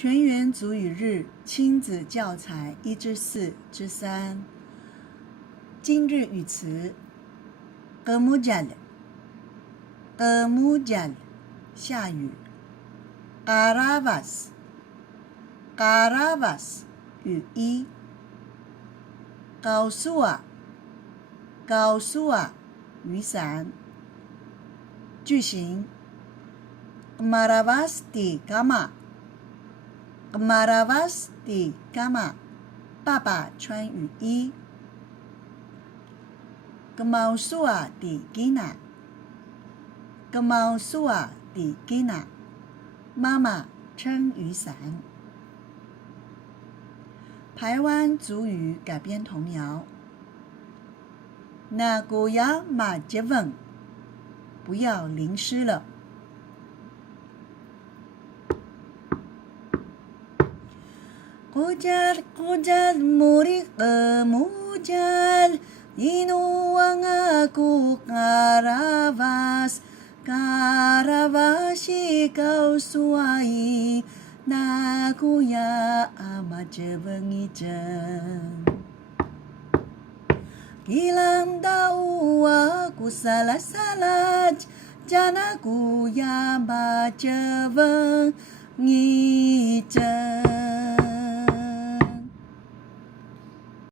全员族语日亲子教材1至4之3。今日语词 Kemudian Kemudian 下雨 Caravas Caravas 雨衣 Kausua Kausua 雨伞。句型 Kemaravas di kama Kemaravas di kama 爸爸穿雨衣。Kemausua di gina Kemausua di gina 妈妈撑雨伞。台湾族语改编童谣 Nagoya Majeven 不要淋湿了。Kujar kujar muri kemujar inuang aku karavas karavasi kau suai nakuya amat jebengijen Gilang tahu aku salah-salah jana ku ya baca bengijen